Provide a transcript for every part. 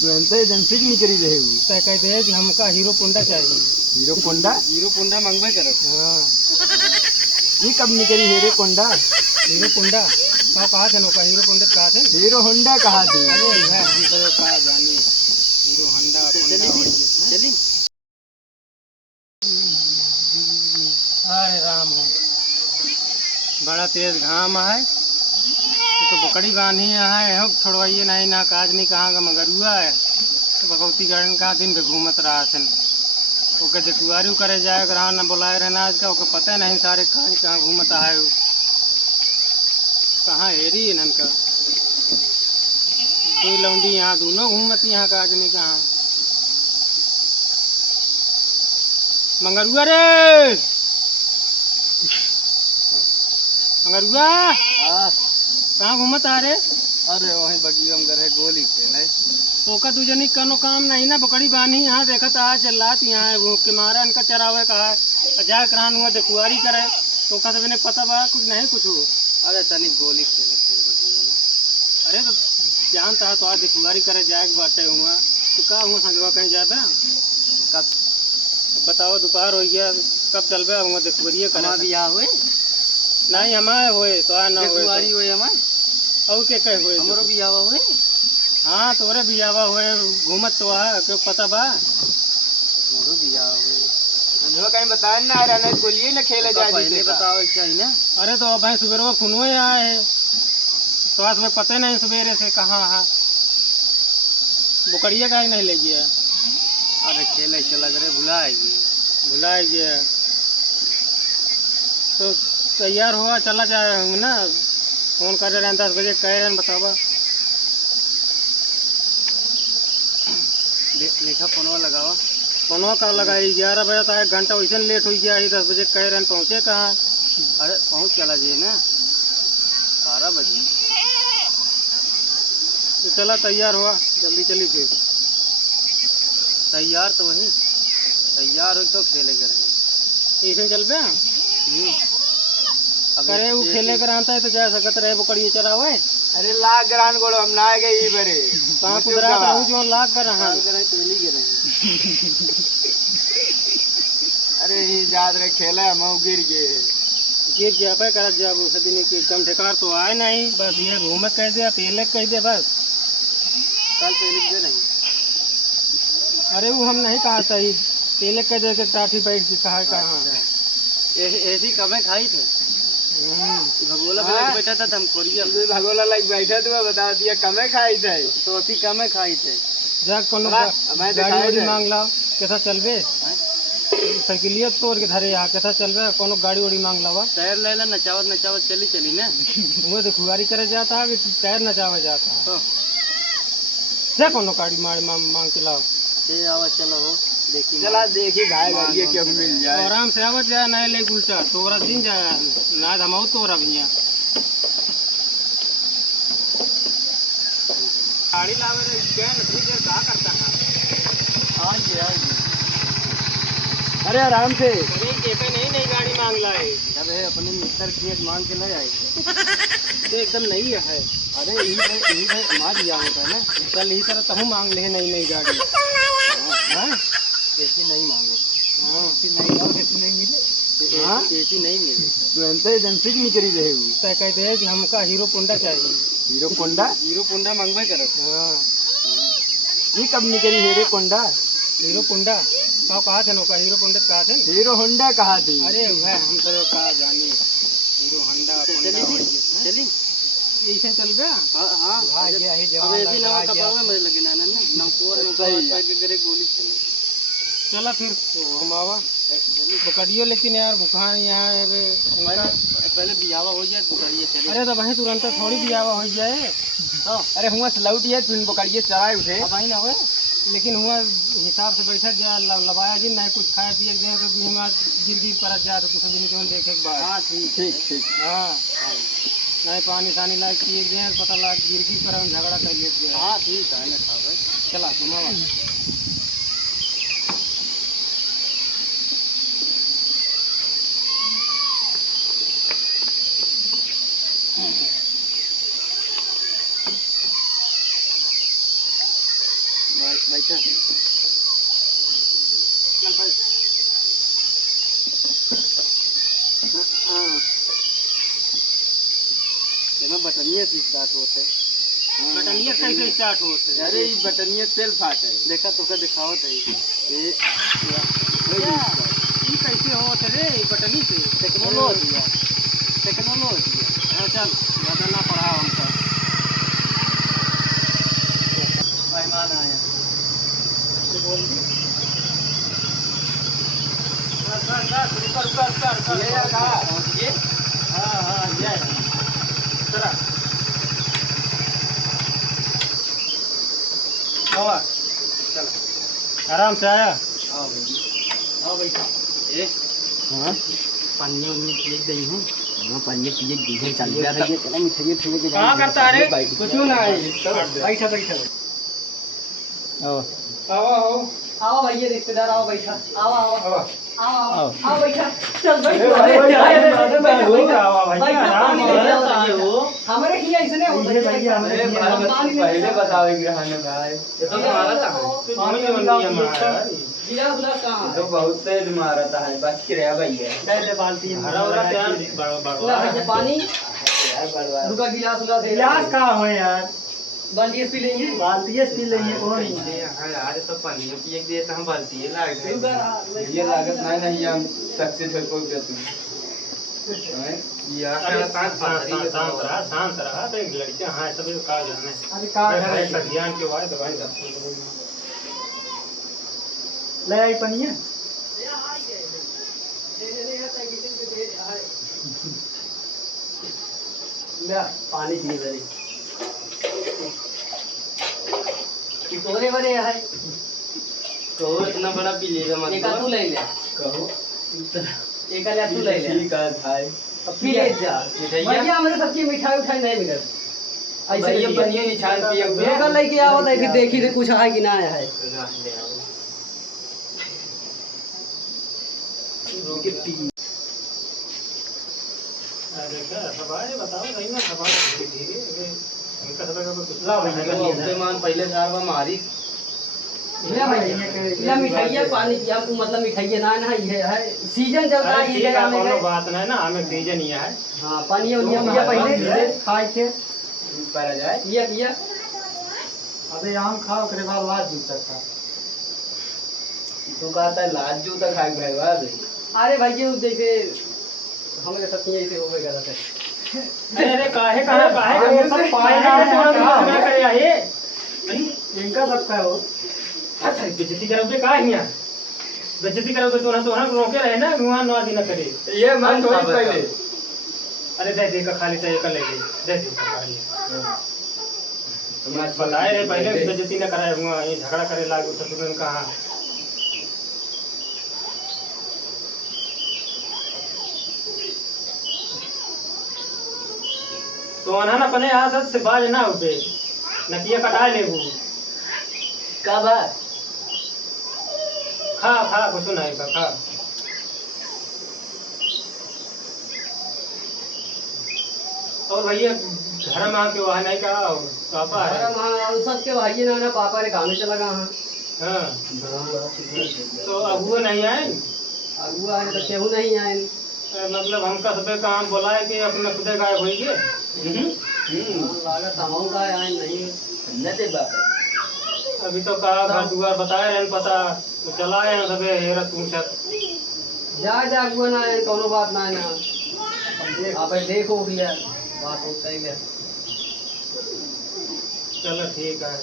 तुरंत एजेंसी की निकली रहे हु तय कहते हैं कि हमका हीरो पुंडा चाहिए। हीरो कोंडा मंगवे करो। हाँ ये कब निकली हीरो कोंडा? हीरो पुंडा कहा थे नौका हीरो पुंडा कहा थे हीरो होंडा कहा थी। अरे है हम तो कहा जानी हीरो होंडा चली। अरे राम हो बड़ा तेज घाम है तो बकड़ी बांधी है हो छोड़वाइए नहीं ना काज नहीं कहाँ का मगरुआ है तो भगवती गार्डन कहाँ दिन पे घूमत रहा थे ओके देखुआरी करे जाए रहा ना बुलाए रहना आज का ओके पता नहीं सारे काज कहाँ घूमता है वो कहाँ हेरी है नन का दो लौंडी यहाँ दोनों घूमती यहाँ काज नहीं कहाँ मंगरुआ रे मंगरुआ कहाँ घूमत आ रे? अरे वही बगिया में गए गोली खेले तो का तुझे नहीं कनो काम नहीं ना बकड़ी बानी यहाँ देखत आ चल रहा यहाँ वो के मारा इनका चरावे कहा जा करान हुआ देखुआरी करे तो का सब पता बा कुछ नहीं कुछ हो। अरे तनी गोली खेले थे बगिया में। अरे तो जानता तो आज देखुआरी करे जाए बाटे हुआ तो का हुआ संगवा कहीं जाता कब बताओ दोपहर हो गया कब चलबे हुआ देखुआरिये करे बियाह हुए नहीं हमारे होए तो ना देखुआरी हुए हमारे और के कहे हुए हमरो बियाह हुए। हाँ तोरे बियावा हुए घूमत तो है क्यों पता बा हमरो बियाह हुए जो कहीं बताए ना रहना बोलिए ना खेले जाए पहले बताओ चाहिए ना। अरे तो भाई सुबह खुनवे आए है तो आज मैं पता नहीं सवेरे से कहाँ है बुकड़िया का ही नहीं ले गया। अरे खेले चला करे भुला गया तो तैयार हुआ चला जाए ना फोन कर रहे हैं 10 बजे कह रहे हैं बतावा देखा फोनवा लगावा फोनवा का लगाई 11 बजे तक 1 घंटा वैसे लेट हो गया 10 बजे कह रहे हैं पहुँचे कहाँ। अरे पहुँच चला जाइए ना 12 बजे तो चला तैयार हुआ जल्दी चली फिर तैयार तो वही तैयार हो तो खेले करेंगे ऐसे चल पे करे वो खेले कर आता है तो जा सकत रहे बकड़िए चरावे। अरे लाख ग्रान गोड़ हम ना गए बरे कहाँ कुदरा रहूं जो लाख कर रहा पहली गिरे अरे ये याद रहे खेला हम गिर गया पे कर जब उस दिन की एकदम ठेकार तो आए नहीं बस ये घूमत कह दे पहले कह दे बस कल पहले दे नहीं। अरे वो हम नहीं कहा सही पहले कह दे के टाठी बैठ के कहा कहाँ ऐसी कमें खाई थे भगोला बैठा था हम कोरिया भगोला लाइक बैठा था बता दिया कमे खाई थे तो अति कमे खाई थे जा कोनो गाड़ी मांग लाओ कैसा चलबे साइकिलिया तोड़ के धरे यहाँ कैसा चलबे कोनो गाड़ी वाड़ी मांग लावा टायर ले ला नचावत चली ना वो तो खुआरी करे जाता है टायर नचावे जाता है जा कोनो गाड़ी मांग के लाओ ये आवा चलो हो चला देखी भाई गाड़ी क्यों मिल जाए आराम से आवत जाए नहीं ले उल्टा तोरा दिन जाए ना धमाऊ तोरा भैया गाड़ी लावे रे गैन ठीक है क्या करता है आज अरे आराम से अरे कहते नहीं गाड़ी मांग लाए अरे अपने मित्र की एक मांग के ले आए तो एकदम नहीं है। अरे यही हमारा दिया होता है ना कल इसी तरह तहु मांग ले नई गाड़ी हाँ ऐसी नहीं मांगो ऐसी नहीं मिले हाँ ऐसी नहीं मिले तुरंत एजेंसी की निकली रहे हु तय कहते हैं कि हमका हीरो पुंडा चाहिए। हीरो पुंडा मंगवे करो। हाँ ये कब निकली हीरो पुंडा कहा थे नौका हीरो पुंडा कहा थे हीरो होंडा कहा थी। अरे वह हम तो कहा जानी हीरो होंडा चली ऐसे चल बे हाँ भाग गया ही अब ऐसी नवा कपाल में मजे लगे ना कोर में पैके करे गोली चले चला फिर घुमावा बकड़ियो लेकिन यार भूखा नहीं यहाँ पहले बियावा हो जाए बकड़िए चले। अरे तो वहीं तुरंत थोड़ी बियावा हो जाए अरे हुआ लौट है तुम बकड़िए चराए उठे वहीं ना हुए लेकिन हुआ हिसाब से बैठा जा लबाया जी नहीं कुछ खाए पिए गए तो भी हमारा गिर पर जा तो कुछ भी नहीं देखे के बाद। हाँ ठीक हाँ नहीं पानी सानी लाग पिए गए पता लग गिरगी पर हम झगड़ा कर लेते हैं। हाँ ठीक है ना भाई चला घुमावा बैठा चल भाई। हाँ देखो बटनिया से स्टार्ट होते बटनिया कैसे स्टार्ट होते? अरे ये बटनिया सेल्फ आते है देखा तो का दिखाओ थे ये कैसे होते रे बटनी से? टेक्नोलॉजी हाँ चल बदलना पड़ा हमको। मेहमान आया बोल दी आराम से आया। आओ बैठा ए हाँ पानी उन्नी पिए गई हूँ हाँ पानी पिए गई है चल गया था चला मिठाई ठेले के कहाँ करता है रे? कुछ ना बैठा बैठा आओ आओ आओ भैया रिश्तेदार आओ बैठा आओ आओ आओ आओ आओ बैठा चल बैठो हमारे ही ऐसे होते भैया हमारे पहले बताओ ग्रहण भाई ये तो हमारा था गिलास गिलास कहां तो बहुत तेज मारा था बच के रहा भैया दे बाल्टी हरा हरा प्यार भैया पानी रुका गिलास गिलास कहाँ हो यार? बाल्टी पी लेंगे बाल्टी पी लेंगे कौन? यार तो पानी पिए दिए तो हम बाल्टी लाग ये लागत नहीं हम सक्सेस हो कोई करते अरे शांत रहा तो एक लड़कियां हाँ सब का जाने अरे का ज्ञान के बाद दवाई ले आई पनिया ले पानी पी ले तोरे बरे है कहो इतना बड़ा पी लेगा मत एक तू ले ले कहो एक ले तू ले ले ठीक है भाई पी ले जा भैया हमारे सबकी मिठाई उठाई नहीं मिलत ऐसे ये पनिया निछान पिए एक लेके आओ तो फिर देखी तो कुछ है कि ना है रोके पी अरे क्या सवाल बताओ नहीं ना सवाल धीरे इनका सब का कुछ ला भैया मान पहले साल में मारी ले भैया मिठाइया पानी की आपको मतलब मिठाइया ना ये है सीजन चलता है ये जगह में कोनो बात नहीं ना हमें सीजन ही है। हां पानी उनिया भैया पहले खाए थे पर जाए ये भैया अबे आम खाओ करे बाद लाज जूता खा तो कहता है लाज जूता खाए भाई बाद अरे भैया जैसे हमारे साथ ऐसे हो गया था अरे काहे ये सब पाएगा क्या करे ये इनका सबका हो अच्छा बेइज्जती करोगे का हिया बेइज्जती करोगे तो ना रोके रहे ना वहां ना दिन करे ये मन थोड़ी पहले अरे दे दे का खाली तो एक ले दे दे खाली तुम बताए रे पहले बेइज्जती ना कराए वहां ये झगड़ा करे लागू तो तुमने कहा तो ना अपने आदत से बाज ना उठे नकिया कटा ले वो का बात खा खा कुछ नहीं खा और भैया घर में आके वहाँ नहीं का पापा है सबके भाई ना पापा ने काम चला गया हाँ तो अबू नहीं आए अबू आए तो केहू नहीं आए मतलब हमका सबे काम बोला है कि अपने खुदे गायब हो गए लागत हम का आए नहीं नते बात अभी तो कहा घर दुआर बताए रहे पता तो चला है सबे हेरत पूछत जा अबू ना आए कोनो बात ना ना आप देखो भैया बात होता ही है चलो ठीक है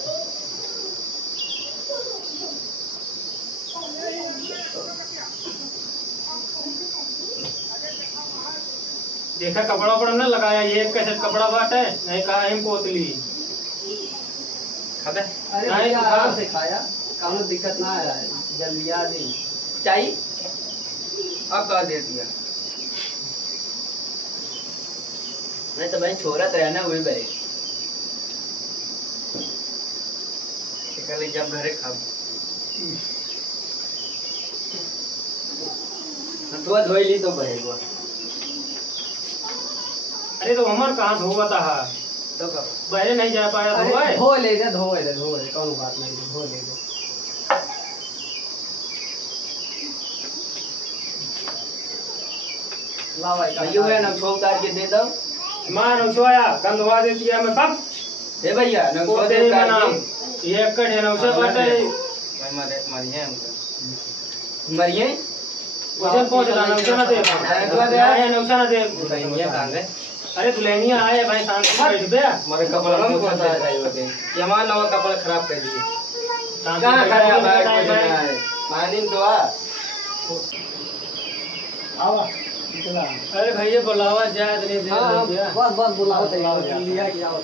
देखा कपड़ा वपड़ा ना लगाया ये कैसे कपड़ा बाट है नहीं कहा हम कोतली अरे भैया आराम से खाया कोनो दिक्कत ना आ रहा है जल्दी आ दे चाहिए अब कर दे दिया नहीं तो भाई छोरा तो रहना वही भाई कल जब घरे खा तो धोई ली तो बहेगा अरे तो हमार कहाँ धोआ था तो पहले नहीं जा पाया धो ले कौन बात नहीं धो ले ला भाई भैया हुआ ना छो उतार के दे दो मां नौशवाया गंधवा देती है मैं कब ए भैया ना छो दे का उतार नाम के ये एकड़ है नौशा बाटे भाई मारे मरिए मरिए वजन पहुंच रहा नौशा ना दे आए नौशा ना दे दुल्हनिया कहां गए अरे दुल्हनिया आए भाई शांति से बैठ बे मारे कपड़ा में पता है ये हमारा नवा कपड़ा खराब कर दिए कहां खराब है पानी तो आवा निकला अरे भैया बुलावा जाए इतनी देर हां लग गया बस बुलाओ तैयार लिया कि आओ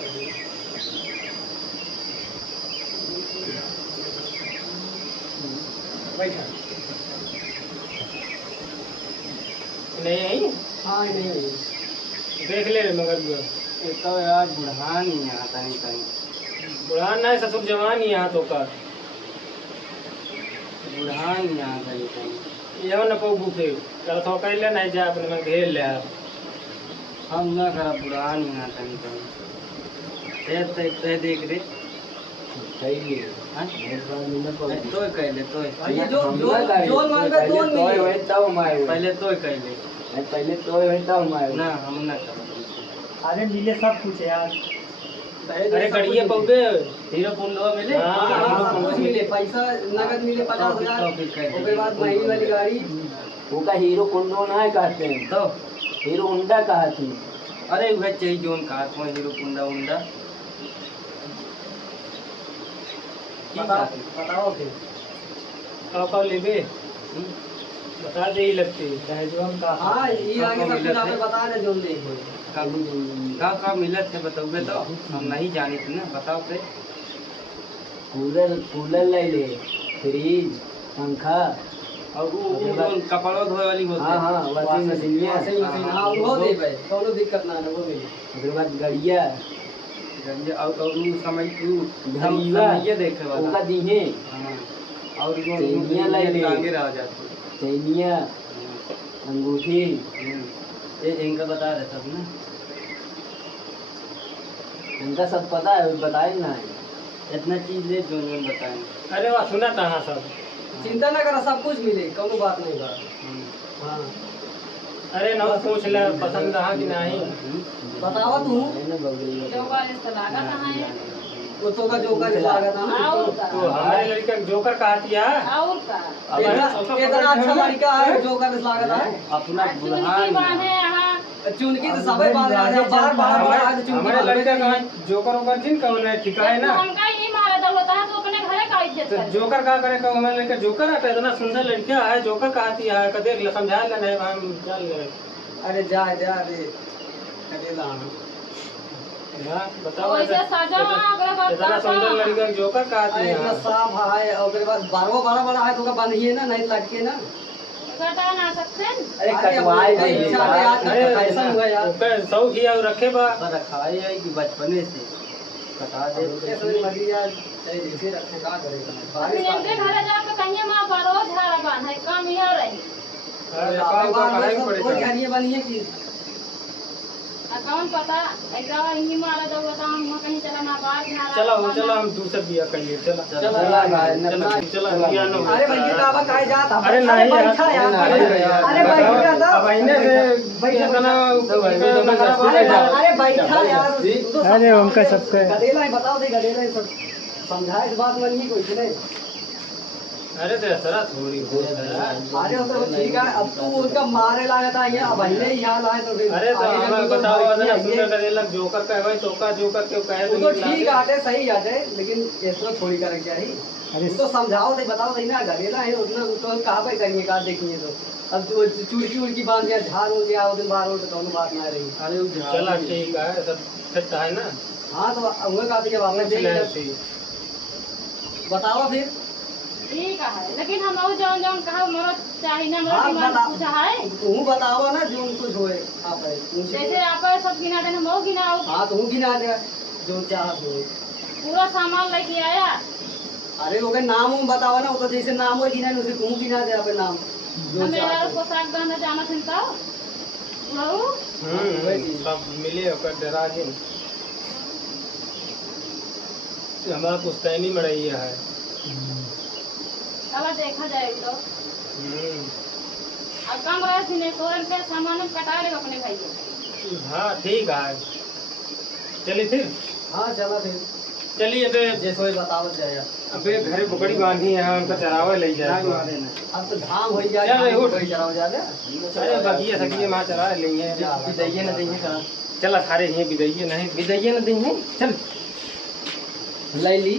बैठा नहीं हां नहीं देख ले मगर ये तो यार बुढ़ान ही आता नहीं कहीं बुढ़ान नहीं ससुर जवान ही यहाँ तो कर बुढ़ान ही आता नहीं कहीं ये न को भूखे चल तो कर ले नहीं जा अपने में घेर ले हम ना करा बुढ़ान ही आता नहीं कहीं ते देख रे सही है हां तो कह ले तो ये जो मांगा तो नहीं वही तो मार पहले तो कह ले पहले तो वही तो मार ना हम ना कर अरे मिले सब कुछ यार अरे गड़िए पौधे हीरो पुंडवा मिले हाँ, कुछ मिले पैसा नगद मिले 50,000 उसके बाद महीने वाली गाड़ी वो का हीरो पुंडो ना है कहते हैं तो हीरो होंडा कहा थी अरे वह चाहिए जोन कहा था हीरो पुंडा होंडा बताओ फिर कब लेबे बता दे ही लगती दहेजवा का हां ये आगे सब कुछ आप बता दे जोन दे का मिलत है बताओगे तो हम नहीं जाने थे ना बताओ पे कूलर ले ले फ्रिज पंखा और वो कपड़ा धोए वाली होती है हां वॉशिंग मशीन हां वो दे भाई कोनो दिक्कत ना है वो मिले उसके बाद गड़िया और समय घड़ीवा ये देखे वाला उनका दीहे हां और वो चैनिया ले ले आगे रह जाती चैनिया अंगूठी ये इनका बता रहे सब ना इनका सब पता है बताए ना इतना चीज ले जो नहीं बताए अरे वाह सुना था हाँ सब चिंता ना करा सब कुछ मिले कोनो बात नहीं बा हां अरे ना पूछ ले पसंद रहा कि नहीं बतावा तू जोकर इस लगा कहां है वो तो का जोकर लगा था ना तो हमारे लड़का जोकर कहती है और का इतना अच्छा लड़का है जोकर इस लगा था अपना बुढ़ान है यहां चुनकी तो सबे बात आ बार बार चुनकी हमारे लड़का का जोकर ओकर जिन कौन है ठीक है ना उनका ही मारा दर होता है तो अपने घरे का इज्जत तो कर जोकर का करे का हमारे लड़का जोकर आता है इतना सुंदर लड़का है जोकर कहती है का देख ले समझा ले नहीं हम चल ले अरे जा जा रे अकेला हां बताओ वैसे सजा अगला बात इतना सुंदर लड़का जोकर कहती इतना है साफ है और उसके बाद बारवा बड़ा है तो का बंधिए ना नहीं लटके ना कटा ना सकते अरे कटवाए गई इच्छा पे आज तक ऐसा हुआ यार ओके सौ किया रखे बा रखाई है कि बचपने से कटा दे ऐसे मरी यार ऐसे रखे का करेगा अपने इनके घरे जाके कहिए मां बारो झाड़ा बांध है काम ही रही काम तो करना ही कोई पड़ेगा घरिए बनिए कि अकाउंट पता ऐसा हिंदी मारा दो बता हम कहीं चला ना बाहर झाड़ा चलो हम दूसरा दिया कर लिए चला चला दिया नो अरे भैया काबा काहे जाता अरे नहीं बैठा यार अरे बैठा था अब आईने से इतना अरे बैठा यार अरे उनका सबका गधेला है बताओ दे गधेला है सब समझाए इस बात में नहीं कोई नहीं अरे तो ऐसा थोड़ी हो अरे तो ठीक है अब तू उनका मारे लाया था ये अब पहले ही हाल आए तो फिर अरे तो हमें बताओ अगर सुंदर करेला जोकर का है तो का जोकर क्यों कहे तो ठीक आटे सही आटे लेकिन ऐसा थोड़ी करे क्या ही अरे तो समझाओ दे बताओ दे ना गधेला है उतना तो कहां पे करेंगे का देखेंगे तो अब तो चुड़की उड़की बांध दिया झाड़ हो गया और दिन बार हो तो कोनो बात ना रही अरे चला ठीक है सब फिट है ना हां तो उन्हें का भी आपने देख बताओ फिर ठीक है लेकिन हम और जौन जौन कहा मरो चाहिए ना मरो डिमांड पूछा है तू बताओ ना जो कुछ होए आप जैसे आप सब गिना देना हम और गिनाओ हां तो गिना दे जो चाह हो पूरा सामान लेके आया अरे वो का नाम बताओ ना वो तो जैसे नाम हो गिना उसे तू गिना दे अपने नाम हमें यार पोशाक पहनना जाना था सब मिले ओकर डरा जी हमारा पुश्तैनी में रही है अब देखा जाए तो अब कम रहे थे तोरे पे सामान कटा लेगा अपने भाई को। हाँ ठीक है, चलिए फिर। हाँ चला फिर, चलिए अबे जैसे बतावत जाए। अबे घरे बकरी बांधी है, उनका चरावा ले जाए। अब तो धाम हो जाए, चल रे, उठ। बकरी चराव जाए। अरे बगिया सगिए माँ चरा लेंगे। बिदैये न देंगे का, चल सारे यहीं बिदैये नहीं बिदैये न देंगे। चल ले ली